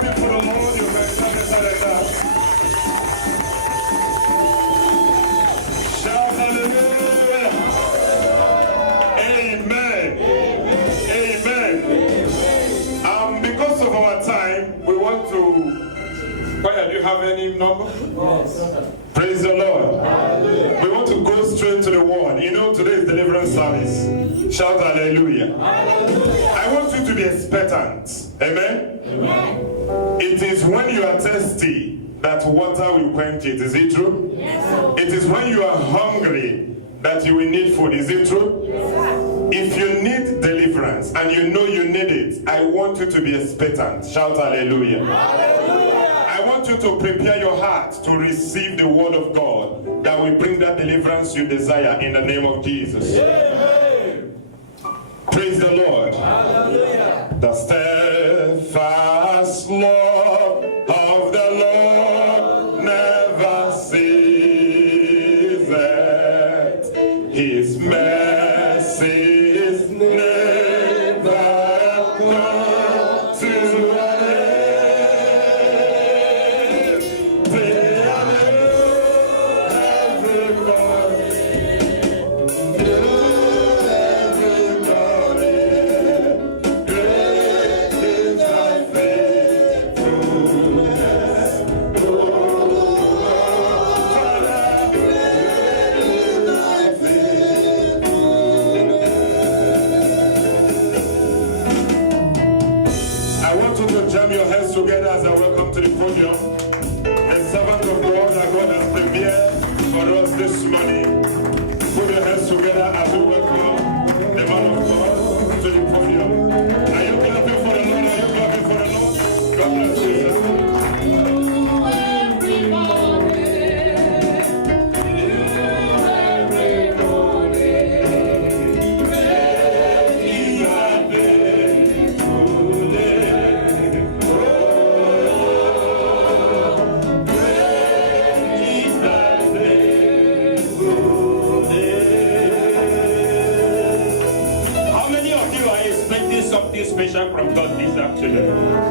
clapping for the Lord, you can clap yourself like that. Shout hallelujah. Amen. Amen. Because of our time, we want to. Fire, do you have any number? Yes. Praise the Lord. Hallelujah. We want to go straight to the word. You know, today is deliverance service. Shout hallelujah. Hallelujah. I want you to be expectant. Amen? Amen. It is when you are thirsty that water will quench it. Is it true? Yes, sir. It is when you are hungry that you will need food. Is it true? Yes, sir. If you need deliverance and you know you need it, I want you to be expectant. Shout hallelujah. Hallelujah. I want you to prepare your heart to receive the word of God that will bring that deliverance you desire in the name of Jesus. Amen. Praise the Lord. Hallelujah. The steadfast love of the Lord never ceases. His mercy is never come to an end. They are every morning, great is thy faithfulness, O Lord. Great is thy faithfulness. I want you to jam your hands together as I welcome to the podium a servant of God that God has prepared for us this morning. Put your hands together as we welcome the man of God to the podium. Are you clapping for the Lord? Are you clapping for the Lord? God bless you, sir. How many of you are expecting something special from God this afternoon?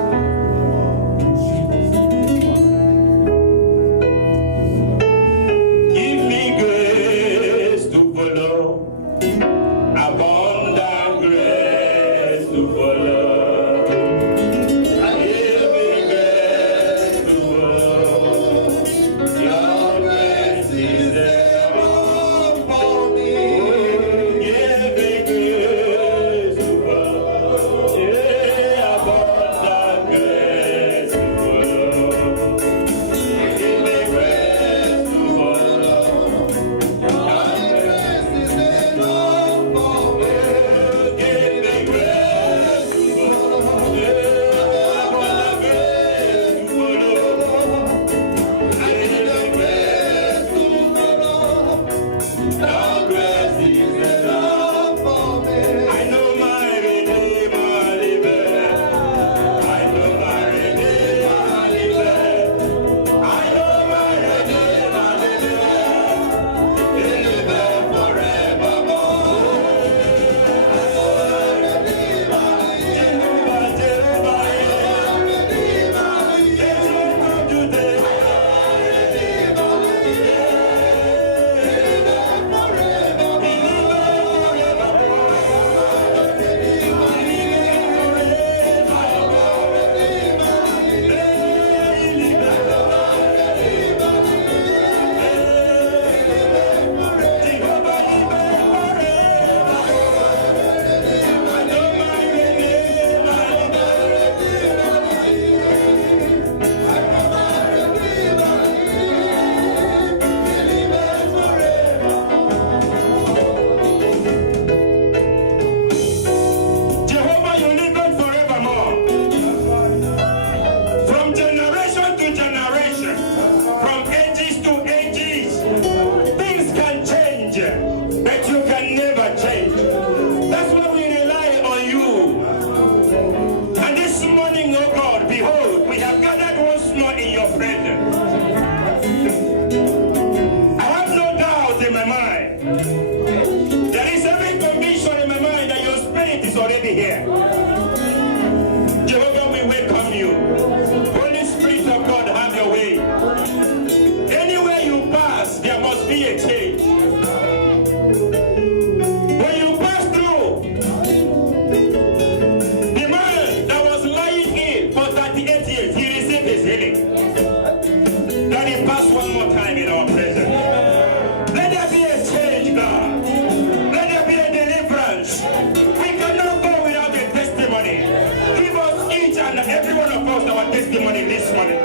testimony this morning.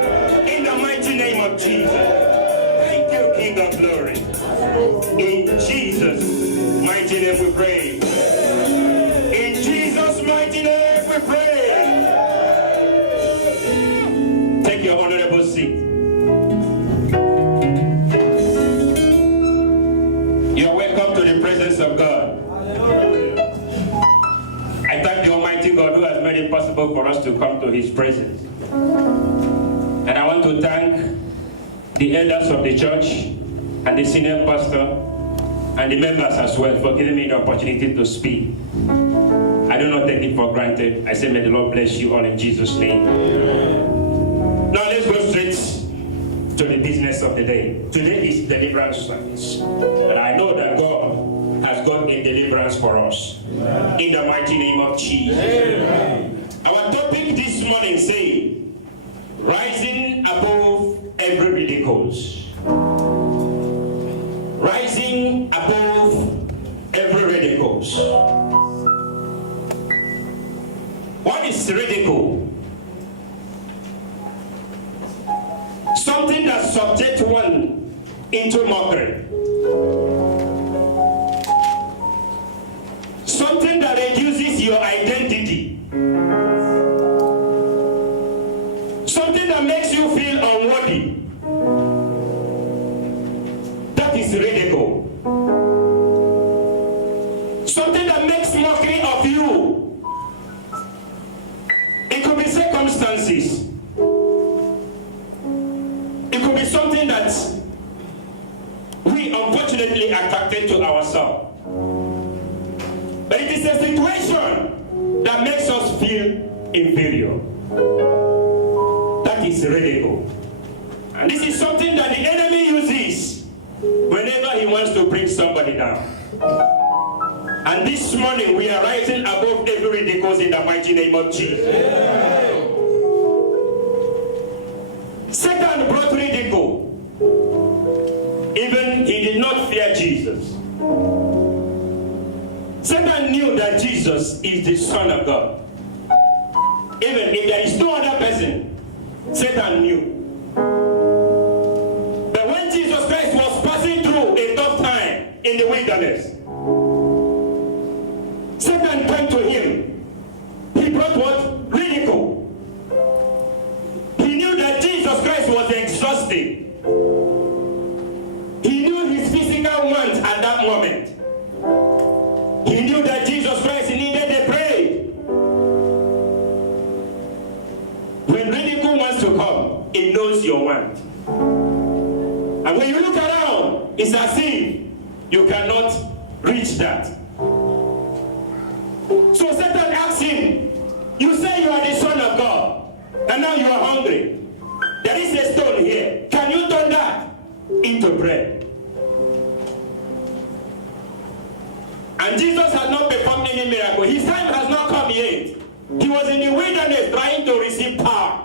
In the mighty name of Jesus. Thank you, King of Glory. In Jesus' mighty name we pray. In Jesus' mighty name we pray. Take your honorable seat. You are welcome to the presence of God. I thank the Almighty God who has made it possible for us to come to His presence. And I want to thank the elders of the church and the senior pastor and the members as well for giving me the opportunity to speak. I do not take it for granted. I say may the Lord bless you all in Jesus' name. Now let's go straight to the business of the day. Today is deliverance service. And I know that God has got a deliverance for us. In the mighty name of Jesus. Our topic this morning says, rising above every ridiculous. Rising above every ridiculous. What is ridicule? Something that subjects one into mockery. Something that reduces your identity. Something that makes you feel unworthy. That is ridicule. Something that makes mockery of you. It could be circumstances. It could be something that we unfortunately attracted to ourselves. But it is a situation that makes us feel inferior. That is ridicule. And this is something that the enemy uses whenever he wants to bring somebody down. And this morning we are rising above every ridicule in the mighty name of Jesus. Satan brought ridicule. Even he did not fear Jesus. Satan knew that Jesus is the Son of God. Even if there is no other person, Satan knew. But when Jesus Christ was passing through a tough time in the wilderness, Satan came to him. He brought what? Ridicule. He knew that Jesus Christ was exhausted. He knew his physical wants at that moment. He knew that Jesus Christ needed a praise. When ridicule wants to come, it knows your want. And when you look around, it's as if you cannot reach that. So Satan asks him, you say you are the Son of God, and now you are hungry. There is a stone here. Can you turn that into bread? And Jesus has not performed any miracle. His time has not come yet. He was in the wilderness trying to receive power.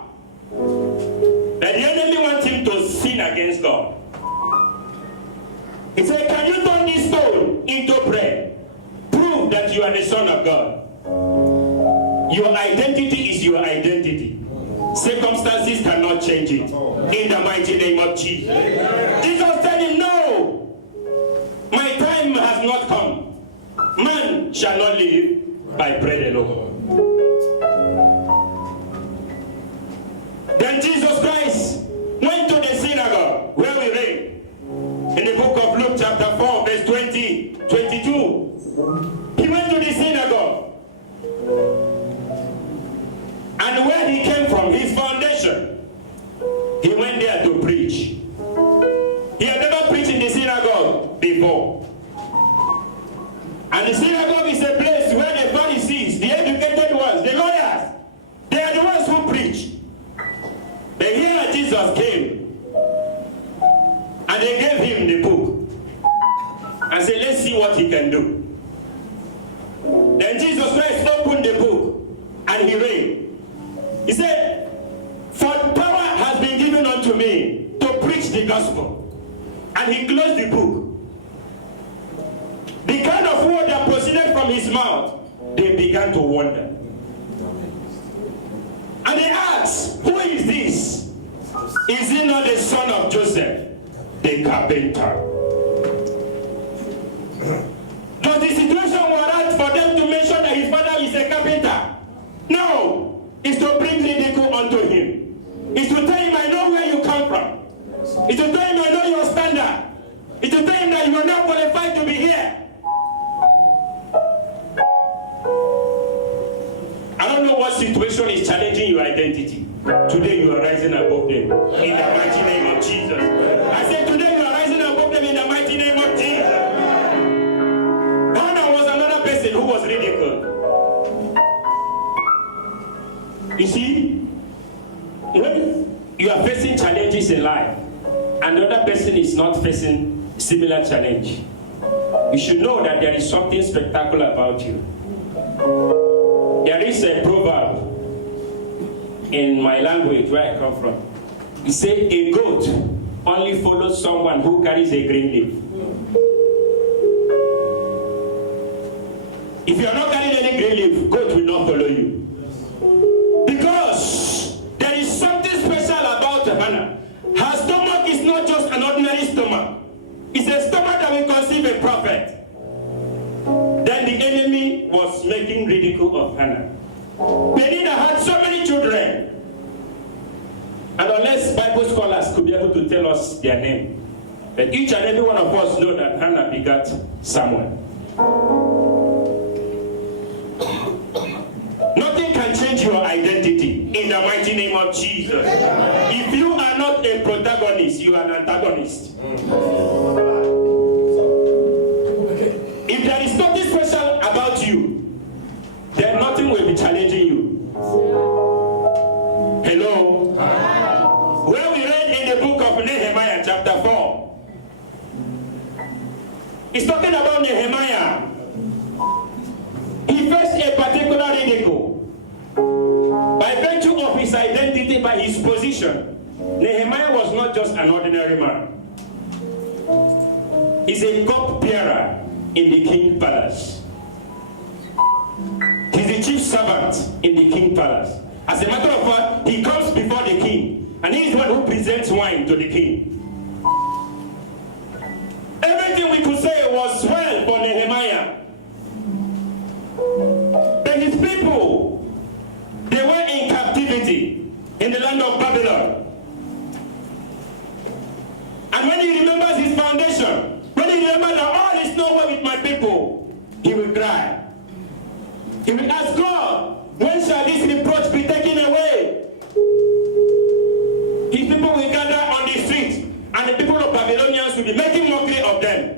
But the enemy wants him to sin against God. He said, can you turn this stone into bread? Prove that you are the Son of God. Your identity is your identity. Circumstances cannot change it. In the mighty name of Jesus. Jesus said him, no, my time has not come. Man shall not live by bread alone. Then Jesus Christ went to the synagogue where we read in the book of Luke chapter 4 verse 20, 22. He went to the synagogue. And where he came from, his foundation, he went there to preach. He had never preached in the synagogue before. And the synagogue is a place where the Pharisees, the educated ones, the lawyers, they are the ones who preach. But here Jesus came and they gave him the book and said, let's see what he can do. Then Jesus Christ opened the book and he read. He said, for power has been given unto me to preach the gospel. And he closed the book. The kind of word that proceeded from his mouth, they began to wonder. And they asked, who is Is he not the son of Joseph, the carpenter? Does the situation warrant for them to mention that his father is a carpenter? No. It's to bring ridicule unto him. It's to tell him, I know where you come from. It's to tell him, I know your standard. It's to tell him that you are not qualified to be here. I don't know what situation is challenging your identity. Today you are rising above them in the mighty name of Jesus. I said today you are rising above them in the mighty name of Jesus. Hannah was another person who was ridiculed. You see, when you are facing challenges in life and the other person is not facing similar challenge, you should know that there is something spectacular about you. There is a proverb in my language where I come from. It says a goat only follows someone who carries a green leaf. If you are not carrying any green leaf, goat will not follow you. Because there is something special about Hannah. Her stomach is not just an ordinary stomach. It's a stomach that will conceive a prophet. Then the enemy was making ridicule of Hannah. Penina had so many children. And unless Bible scholars could be able to tell us their name, but each and every one of us know that Hannah begat Samuel. Nothing can change your identity in the mighty name of Jesus. If you are not a protagonist, you are an antagonist. If there is nothing special about you, then nothing will be challenging you. Hello? Where we read in the book of Nehemiah chapter 4, it's talking about Nehemiah. He faced a particular ridicule. By virtue of his identity, by his position, Nehemiah was not just an ordinary man. He's a cup-bearer in the king's palace. He's the chief servant in the king's palace. As a matter of fact, he comes before the king, and he is the one who presents wine to the king. Everything we could say was well for Nehemiah. But his people, they were in captivity in the land of Babylon. And when he remembers his foundation, when he remembers that all is not well with my people, he will cry. He will ask God, when shall this reproach be taken away? His people will gather on the streets, and the people of Babylonians will be making mockery of them.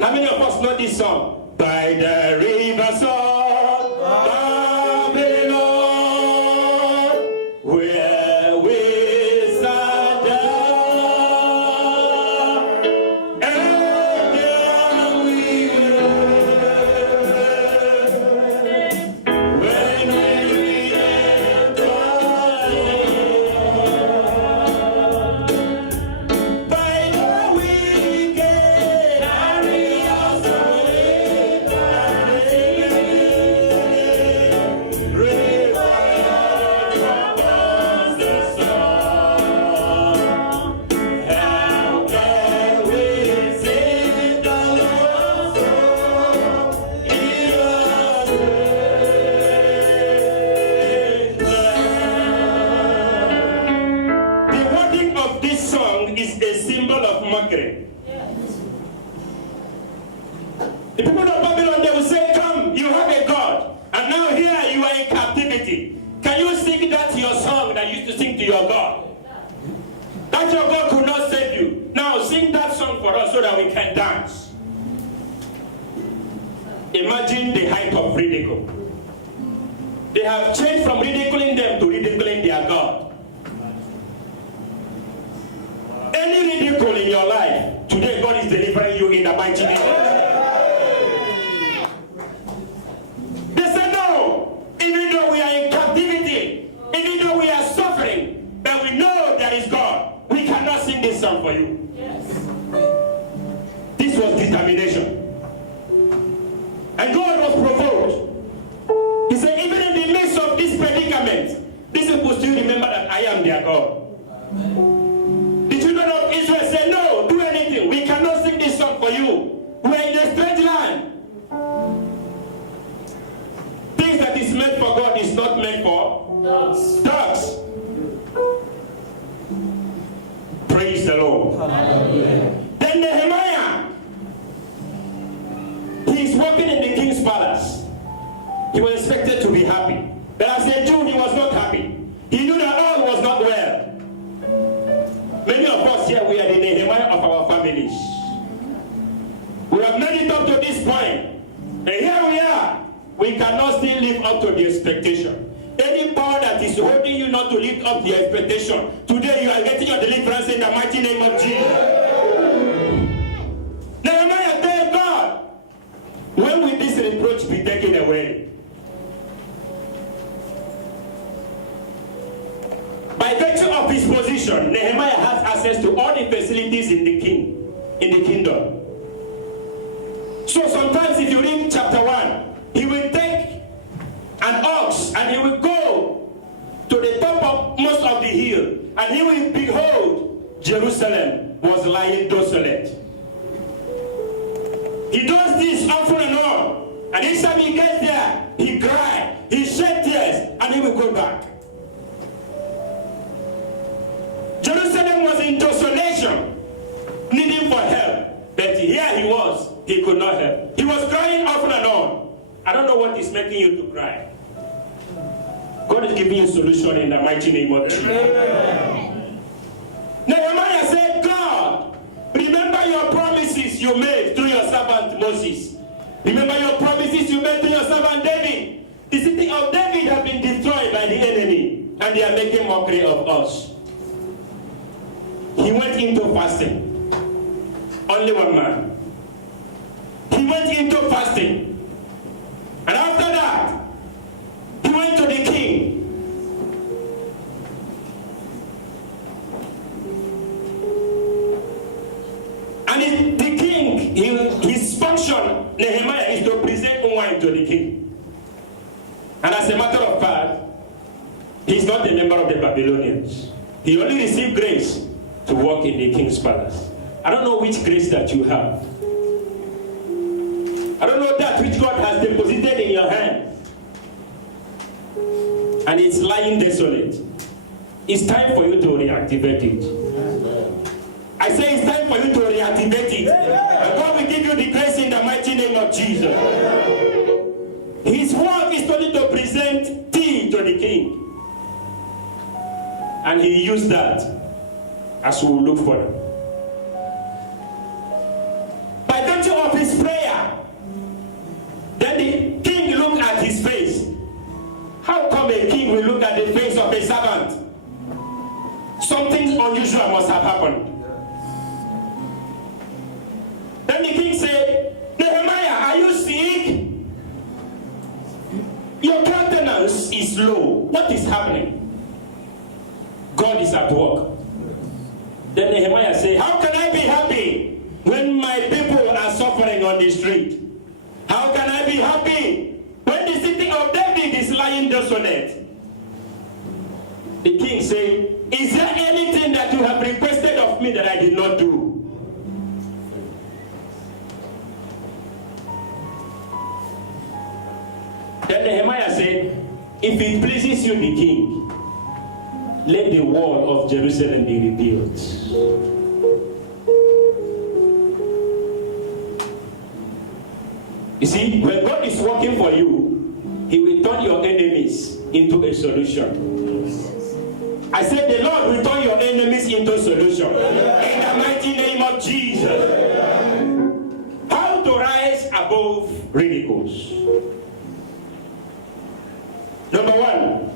How many of us know this song? By the rivers of Babylon, where we sat down, and there we were, when we by the wicked carry us away. The wording of this song is a symbol of mockery. The people of Babylon, they will say, come, you have a God, and now here you are in captivity. Can you sing that your song that you used to sing to your God? That your God could not save you. Now sing that song for us so that we can dance. Imagine the height of ridicule. They have changed from ridiculing them to ridiculing their God. Any ridicule in your life, today God is delivering you in the mighty name. They said no, even though we are in captivity, even though we are suffering, but we know there is God. We cannot sing this song for you. This was determination. And God was provoked. He said, even in the midst of this predicament, these people still remember that I am their God. The children of Israel said, no, do anything. We cannot sing this song for you. We are in a strange land. Things that is meant for God is not meant for dogs. Praise the Lord. Hallelujah. Then Nehemiah, he's working in the king's palace. He was expected to be happy. But as a Jew, he was not happy. He knew that all was not well. Many of us here, we are the Nehemiah of our families. We have made it up to this point. And here we are. We cannot still live up to the expectation. Any power that is holding you not to live up to the expectation, today you are getting your deliverance in the mighty name of Jesus. Nehemiah tell God, when will this reproach be taken away? By virtue of his position, Nehemiah has access to all the facilities in the kingdom. So sometimes if you read chapter 1, he will take an ox and he will go to the top of most of the hill, and he will behold Jerusalem was lying desolate. He does this often and on, and each time he gets there, he cries, he sheds tears, and he will go back. Jerusalem was in desolation, needing for help, but here he could not help. He was crying often and on. I don't know what is making you to cry. God is giving you a solution in the mighty name of Jesus. Nehemiah said, God, remember your promises you made through your servant Moses. Remember your promises you made through your servant David. The city of David has been destroyed by the enemy, and they are making mockery of us. He went into fasting. Only one man. He went into fasting. And after that, he went to the king. And the king, his function, Nehemiah, is to present wine to the king. And as a matter of fact, he's not a member of the Babylonians. He only received grace to work in the king's palace. I don't know which grace that you have. I don't know that which God has deposited in your hand. And it's lying desolate. It's time for you to reactivate it. I say it's time for you to reactivate it. And God will give you the grace in the mighty name of Jesus. His work is only to present tea to the king. And he used that as we will look for it. By virtue of his prayer, then the king looked at his face. How come a king will look at the face of a servant? Something unusual must have happened. Then the king said, Nehemiah, are you sick? Your countenance is low. What is happening? God is at work. Then Nehemiah said, how can I be happy when my people are suffering on the street? How can I be happy when the city of David is lying desolate? The king said, is there anything that you have requested of me that I did not do? Then Nehemiah said, if it pleases you, the king, let the wall of Jerusalem be rebuilt. You see, when God is working for you, He will turn your enemies into a solution. I said the Lord will turn your enemies into a solution. In the mighty name of Jesus. How to rise above ridicules. Number one,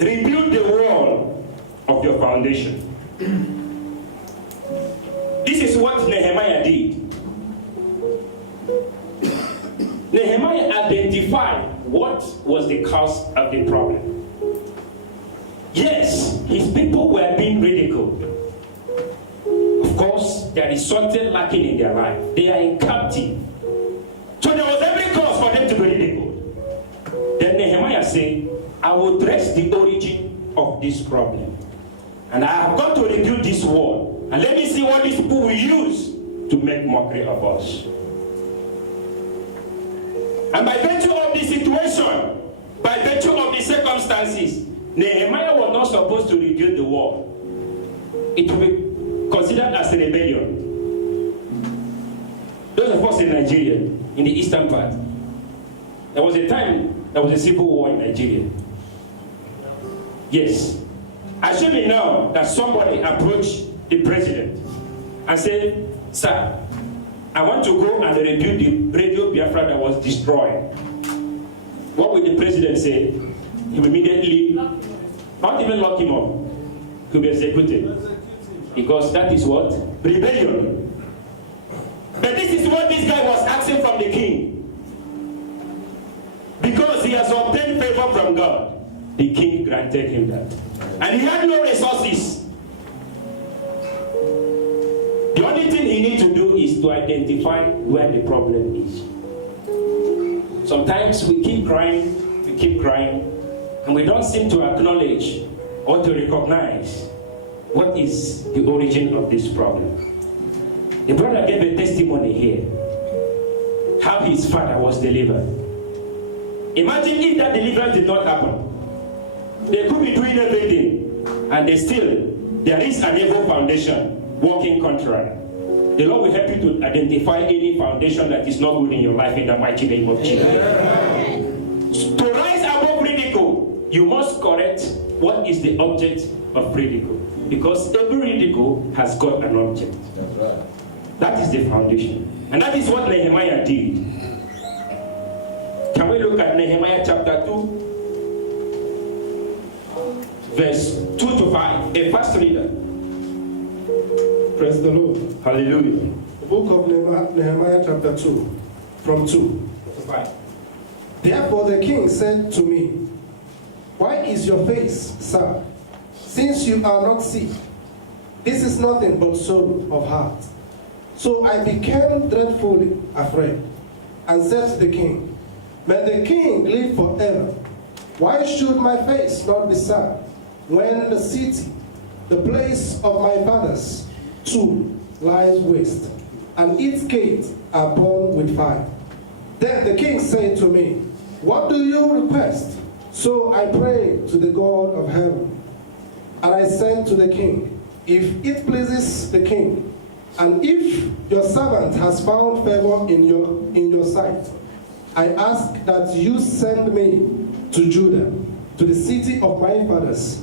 rebuild the wall of your foundation. This is what Nehemiah did. Nehemiah identified what was the cause of the problem. Yes, his people were being ridiculed. Of course, there is something lacking in their life. They are in captivity. So there was every cause for them to be ridiculed. Then Nehemiah said, I will address the origin of this problem. And I have got to rebuild this wall. And let me see what these people will use to make mockery of us. And by virtue of the situation, by virtue of the circumstances, Nehemiah was not supposed to rebuild the wall. It will be considered as a rebellion. Those of us in Nigeria, in the eastern part, there was a time there was a civil war in Nigeria. Yes. Assume me now that somebody approached the president and said, "Sir, I want to go and rebuild the Radio Biafra that was destroyed." What will the president say? He will immediately, not even lock him up, he will be executed. Because that is what? Rebellion. But this is what this guy was asking from the king. Because he has obtained favor from God, the king granted him that. And he had no resources. The only thing he needs to do is to identify where the problem is. Sometimes we keep crying, and we don't seem to acknowledge or to recognize what is the origin of this problem. The brother gave a testimony here, how his father was delivered. Imagine if that deliverance did not happen. They could be doing everything, and there is an evil foundation working contrary. The Lord will help you to identify any foundation that is not good in your life in the mighty name of Jesus. To rise above ridicule, you must correct what is the object of ridicule. Because every ridicule has got an object. That's right. That is the foundation. And that is what Nehemiah did. Can we look at Nehemiah chapter 2? Verse 2 to 5. A fast reader. Praise the Lord. Hallelujah. The book of Nehemiah chapter 2, from 2 to 5. Therefore the king said to me, "Why is your face sad, since you are not sick? This is nothing but sorrow of heart." So I became dreadfully afraid, and said to the king, "May the king live forever. Why should my face not be sad, when the city, the place of my fathers, too lies waste, and its gates are burned with fire?" Then the king said to me, "What do you request?" So I prayed to the God of heaven. And I said to the king, "If it pleases the king, and if your servant has found favor in your sight, I ask that you send me to Judah, to the city of my fathers,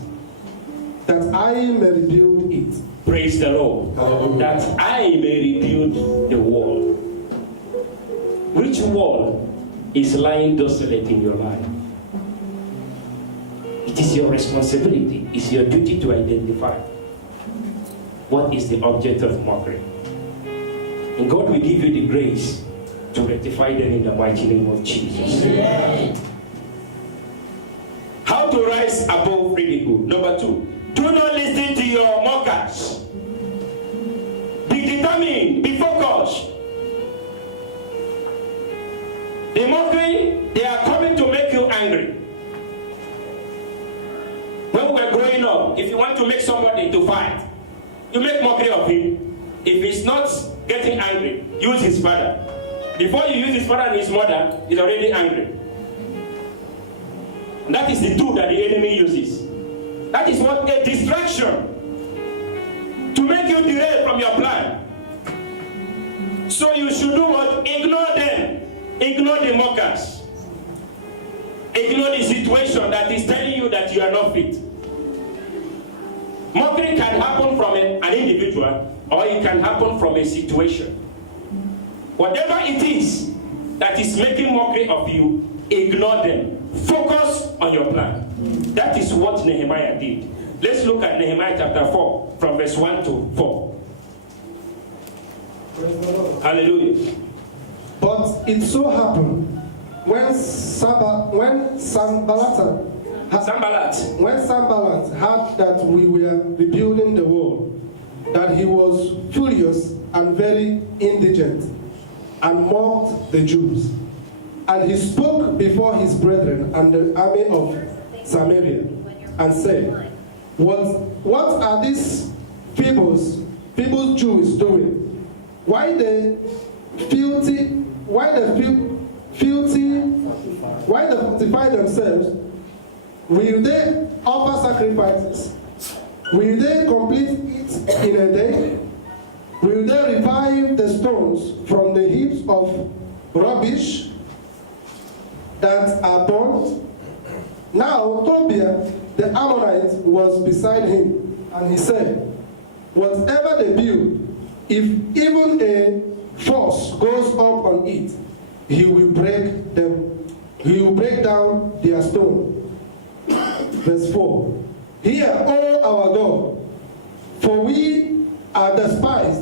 that I may rebuild it." Praise the Lord. That I may rebuild the wall. Which wall is lying desolate in your life? It is your responsibility, it's your duty to identify what is the object of mockery. And God will give you the grace to rectify them in the mighty name of Jesus. Amen. How to rise above ridicule. Number 2, do not listen to your mockers. Be determined, be focused. The mockery, they are coming to make you angry. When we were growing up, if you want to make somebody to fight, you make mockery of him. If he's not getting angry, use his father. Before you use his father and his mother, he's already angry. And that is the tool that the enemy uses. That is what a distraction to make you derail from your plan. So you should do what? Ignore them. Ignore the mockers. Ignore the situation that is telling you that you are not fit. Mockery can happen from an individual, or it can happen from a situation. Whatever it is that is making mockery of you, ignore them. Focus on your plan. That is what Nehemiah did. Let's look at Nehemiah chapter 4, from verse 1 to 4. Hallelujah. But it so happened, when Sanballat heard that we were rebuilding the wall, that he was furious and very indigent, and mocked the Jews. And he spoke before his brethren and the army of Samaria, and said, What are these feeble Jews doing? Why they fortify themselves? Will they offer sacrifices? Will they complete it in a day? Will they revive the stones from the heaps of rubbish that are burnt? Now Tobiah the Ammonite was beside him, and he said, whatever they build, if even a force goes up on it, he will break down their stone. Verse 4. Hear, O our God, for we are despised,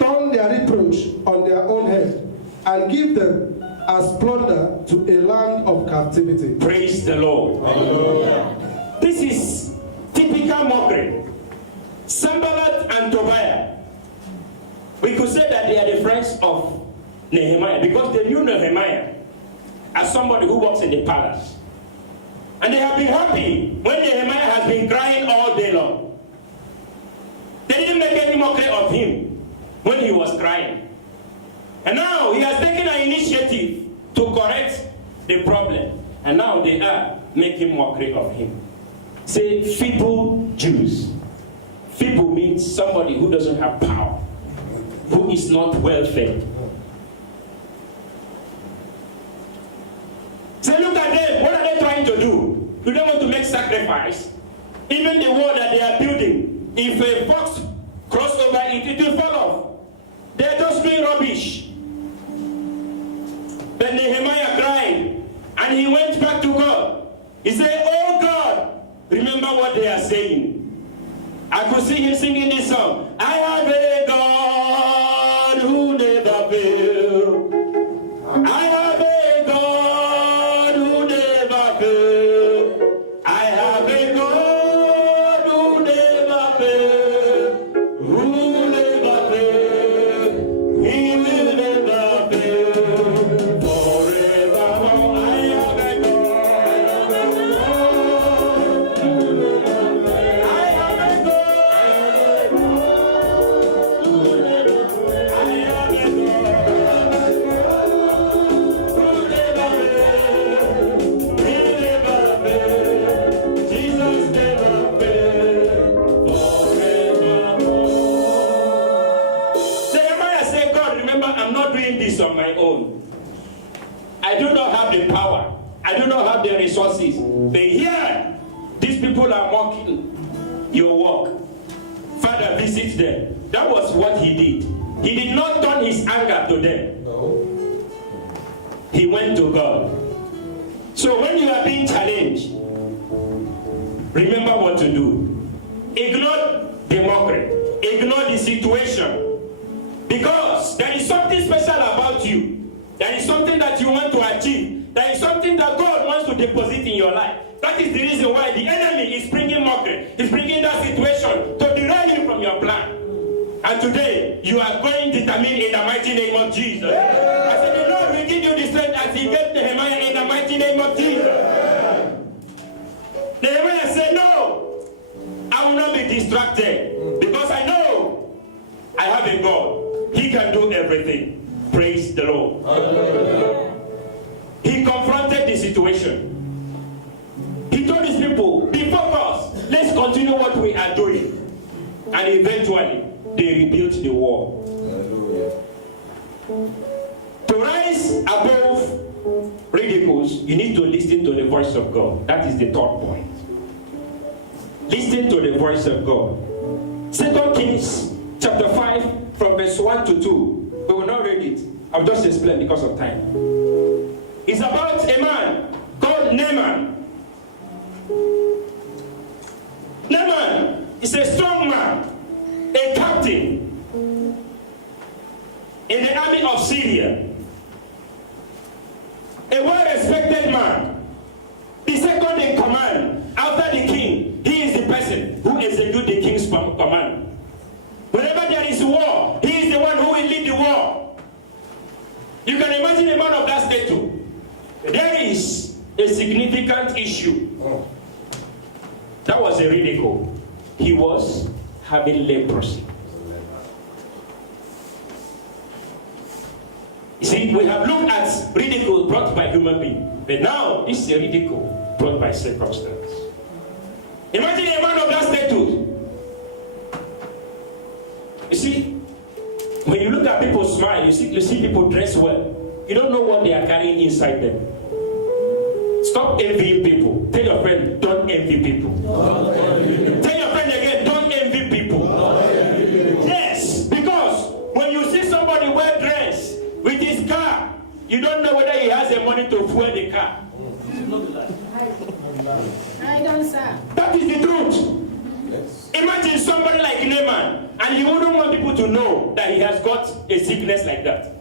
turn their reproach on their own head, and give them as plunder to a land of captivity. Praise the Lord. Hallelujah. This is typical mockery. Sanballat and Tobiah, we could say that they are the friends of Nehemiah because they knew Nehemiah as somebody who works in the palace. And they have been happy when Nehemiah has been crying all day long. They didn't make any mockery of him when he was crying. And now he has taken an initiative to correct the problem. And now they are making mockery of him. Say, feeble Jews. Feeble means somebody who doesn't have power, who is not well fed. Say, look at them. What are they trying to do? Do they want to make sacrifice? Even the wall that they are building, if a fox crosses over it, it will fall off. They are just doing rubbish. But Nehemiah cried, and he went back to God. He said, oh God, remember what they are saying. I could see him singing this song. I have a God who never fails. I have a God who never fails. I have a God who never fails. Who never fails. He will never fail. Forevermore, I have a God. I have a God. On my own. I do not have the power. I do not have the resources. But here, these people are mocking your work. Father, visit them. That was what he did. He did not turn his anger to them. No. He went to God. So when you are being challenged, remember what to do. Ignore the mockery. Ignore the situation. Because there is something special about you. There is something that you want to achieve. There is something that God wants to deposit in your life. That is the reason why the enemy is bringing mockery. He's bringing that situation to derail you from your plan. And today, you are going determined in the mighty name of Jesus. I said, the Lord will give you the strength as he gave Nehemiah in the mighty name of Jesus. Nehemiah said, no, I will not be distracted. Because I know I have a God. He can do everything. Praise the Lord. He confronted the situation. He told his people, be focused. Let's continue what we are doing. And eventually, they rebuilt the wall. To rise above ridicules, you need to listen to the voice of God. That is the third point. Listen to the voice of God. 2 Kings chapter 5 from verse 1 to 2. We will not read it. I'll just explain because of time. It's about a man called Naaman. Naaman is a strong man, a captain in the army of Syria. A well-respected man. The second in command after the king. He is the person who executes the king's command. Whenever there is war, he is the one who will lead the war. You can imagine a man of that stature. There is a significant issue. That was a ridicule. he was having leprosy. You see, we have looked at ridicule brought by human beings, but now this is a ridicule brought by circumstance. Imagine a man of that stature. You see, when you look at people smile, you see people dress well. You don't know what they are carrying inside them. Stop envying people. Tell your friend, don't envy people. Tell your friend again, don't envy people. Yes, because when you see somebody well dressed with his car, you don't know whether he has the money to fuel the car. I don't, sir. That is the truth. Imagine somebody like Naaman, and he wouldn't want people to know that he has got a sickness like that.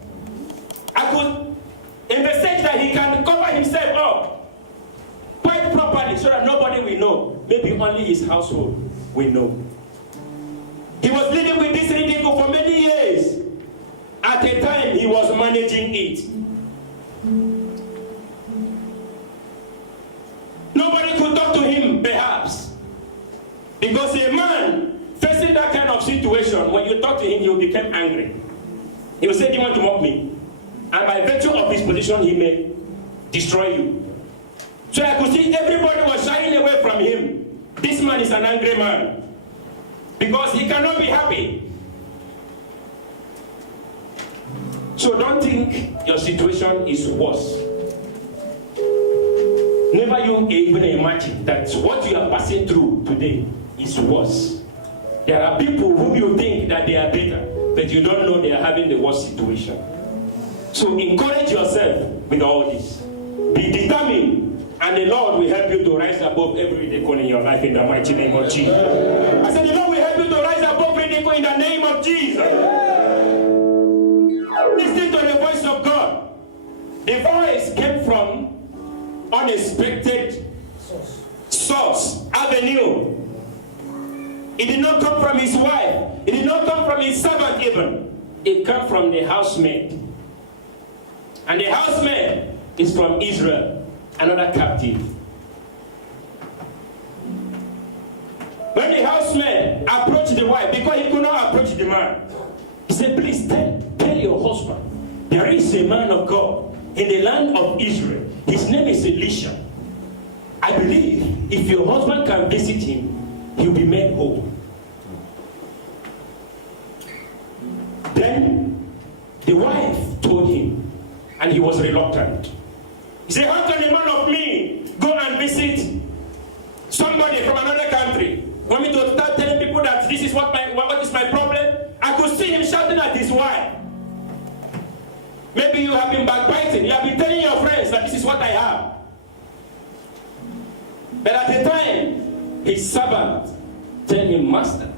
I could investigate that he can cover himself up quite properly so that nobody will know. Maybe only his household will know. He was living with this ridicule for many years. At a time, he was managing it. Nobody could talk to him, perhaps. Because a man facing that kind of situation, when you talk to him, he will become angry. He will say, do you want to mock me? And by virtue of his position, he may destroy you. So I could see everybody was shying away from him. This man is an angry man. Because he cannot be happy. So don't think your situation is worse. Never you even imagine that what you are passing through today is worse. There are people who you think that they are better, but you don't know they are having the worst situation. So encourage yourself with all this. Be determined, and the Lord will help you to rise above every ridicule in your life in the mighty name of Jesus. I said the Lord will help you to rise above ridicule in the name of Jesus. Listen to the voice of God. The voice came from unexpected source, avenue. It did not come from his wife. It did not come from his servant even. It came from the housemaid. And the housemaid is from Israel, another captive. When the housemaid approached the wife, because he could not approach the man, he said, please tell your husband, there is a man of God in the land of Israel. His name is Elisha. I believe if your husband can visit him, he'll be made whole. Then the wife told him, and he was reluctant. He said, how can a man of me go and visit somebody from another country? Want me to start telling people that this is what is my problem? I could see him shouting at his wife. Maybe you have been backbiting. You have been telling your friends that this is what I have. But at the time, his servant told him, Master,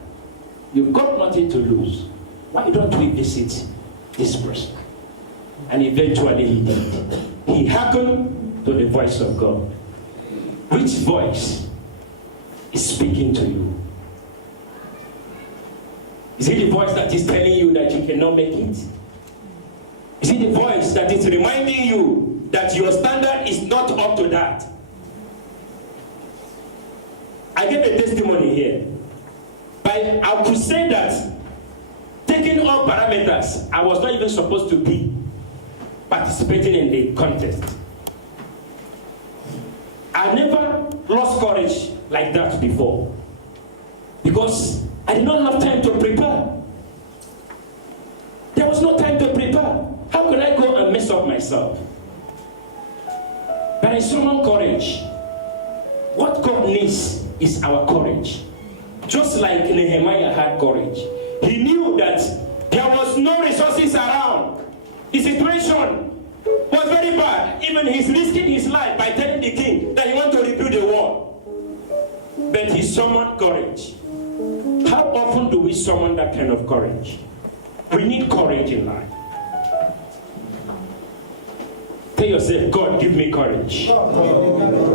you've got nothing to lose. Why don't we visit this person? And eventually he did. He hearkened to the voice of God. Which voice is speaking to you? Is it the voice that is telling you that you cannot make it? Is it the voice that is reminding you that your standard is not up to that? I gave a testimony here. But I could say that taking all parameters, I was not even supposed to be participating in the contest. I never lost courage like that before. Because I did not have time to prepare. There was no time to prepare. How could I go and mess up myself? But I summoned courage. What God needs is our courage. Just like Nehemiah had courage. He knew that there was no resources around. The situation was very bad. Even he's risking his life by telling the king that he wants to rebuild the wall. But he summoned courage. How often do we summon that kind of courage? We need courage in life. Tell yourself, God, give me courage.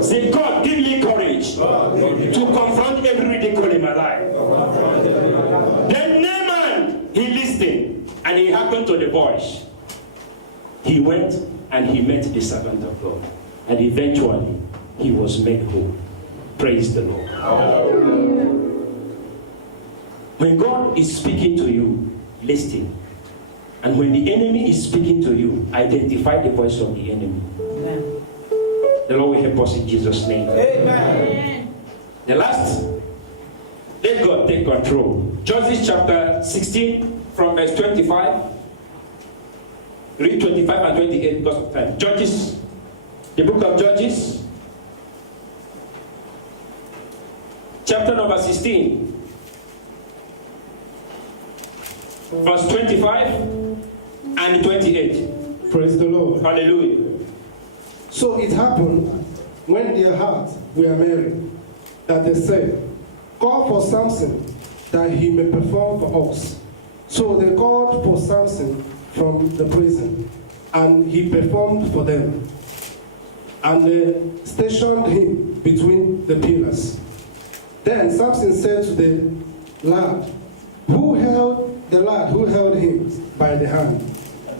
Say, God, give me courage to confront every ridicule in my life. Then Naaman, he listened and he hearkened to the voice. He went and he met the servant of God. And eventually, he was made whole. Praise the Lord. When God is speaking to you, listen. And when the enemy is speaking to you, identify the voice of the enemy. Amen. The Lord will help us in Jesus' name. Amen. The last, let God take control. Judges chapter 16 from verse 25. Read 25 and 28 because of time. Judges, the book of Judges, chapter number 16. Verse 25 and 28. Praise the Lord. Hallelujah. So it happened when their hearts were merry that they said, "Call for Samson that he may perform for us." So they called for Samson from the prison, and he performed for them. And they stationed him between the pillars. Then Samson said to the lad who held him by the hand,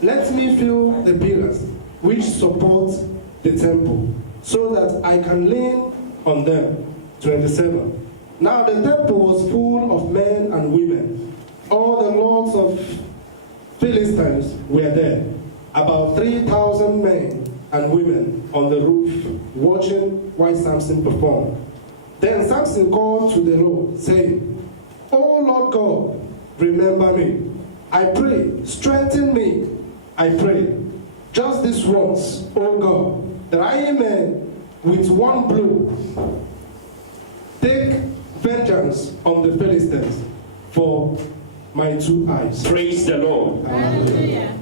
"Let me feel the pillars which support the temple, so that I can lean on them." 27. Now the temple was full of men and women. All the lords of Philistines were there, about 3,000 men and women on the roof, watching while Samson performed. Then Samson called to the Lord, saying, "O Lord God, remember me. I pray, strengthen me, I pray, just this once, O God, that I may with one blow take vengeance on the Philistines for my 2 eyes." Praise the Lord. Hallelujah.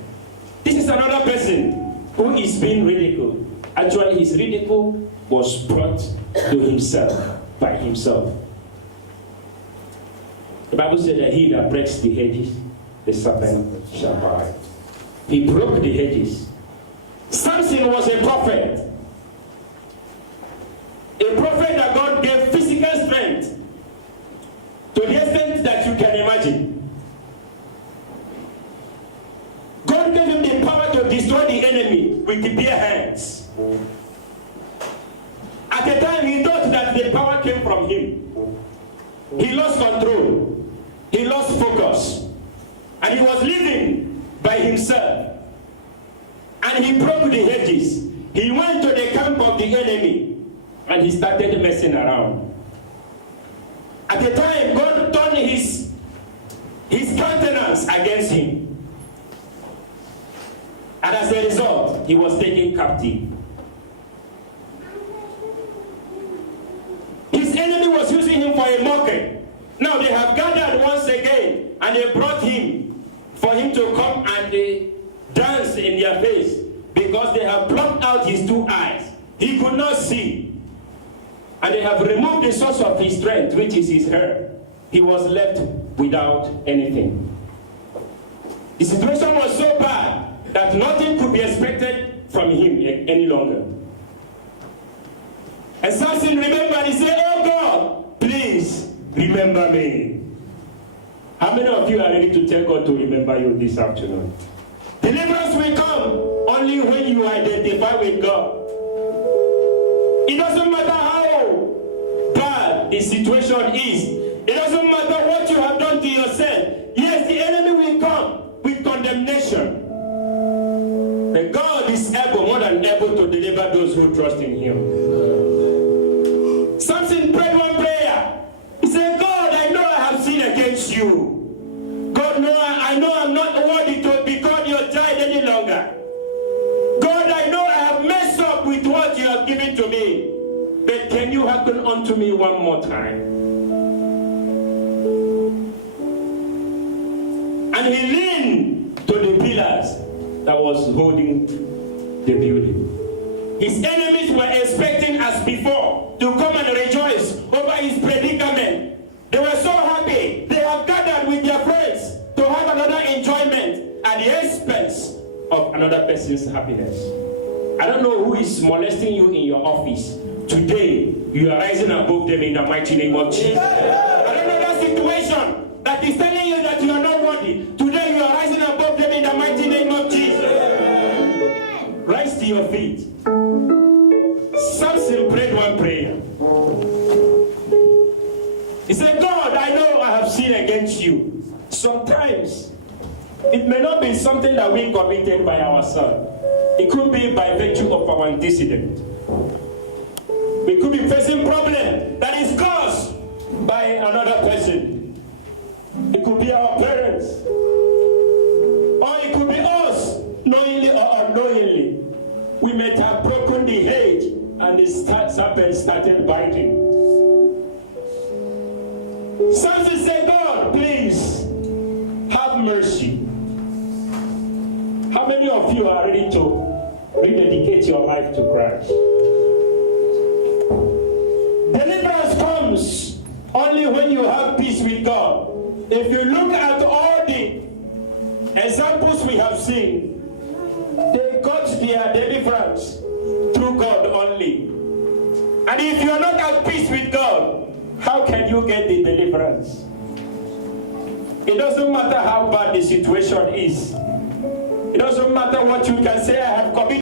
This is another person who is being ridiculed. Actually, his ridicule was brought to himself by himself. The Bible says that he that breaks the hedges, the serpent shall bite. He broke the hedges. Samson was a prophet. A prophet that God gave physical strength to the extent that you can imagine. God gave him the power to destroy the enemy with the bare hands. At the time he thought that the power came from him. He lost control. He lost focus. And he was living by himself. And he broke the hedges. He went to the camp of the enemy. And he started messing around. At the time, God turned his countenance against him. And as a result, he was taken captive. His enemy was using him for a mockery. Now they have gathered once again, and they brought him for him to come and dance in their face, because they have blocked out his 2 eyes. He could not see. And they have removed the source of his strength, which is his hair. He was left without anything. The situation was so bad that nothing could be expected from him any longer. And Samson remembered, he said, "Oh God, please remember me." How many of you are ready to tell God to remember you this afternoon? Deliverance will come only when you identify with God. It doesn't matter how bad the situation is. It doesn't matter what you have done to yourself. Yes, the enemy will come with condemnation. But God is able, more than able, to deliver those who trust in him. Samson prayed one prayer. He said, "God, I know I have sinned against you. God, I know I'm not worthy to be called your child any longer. God, I know I have messed up with what you have given to me. But can you hearken unto me one more time?" And he leaned to the pillars that was holding the building. His enemies were expecting, as before, to come and rejoice over his predicament. They were so happy. They have gathered with their friends to have another enjoyment at the expense of another person's happiness. I don't know who is molesting you in your office. Today, you are rising above them in the mighty name of Jesus. I don't know that situation that is telling you that you are not worthy. Today, you are rising above them in the mighty name of Jesus. Rise to your feet. Samson prayed one prayer. He said, "God, I know I have sinned sin against you, sometimes it may not be something that we committed by ourselves. It could be by virtue of our antecedent. We could be facing problem that is caused by another person. It could be our parents. Or it could be us, knowingly or unknowingly. We may have broken the hedge and the serpent started biting. Samson said, God, please have mercy. How many of you are ready to rededicate your life to Christ? Deliverance comes only when you have peace with God. If you look at all the examples we have seen, they got their deliverance through God only. And if you are not at peace with God, how can you get the deliverance? It doesn't matter how bad the situation is. It doesn't matter what you can say, I have committed.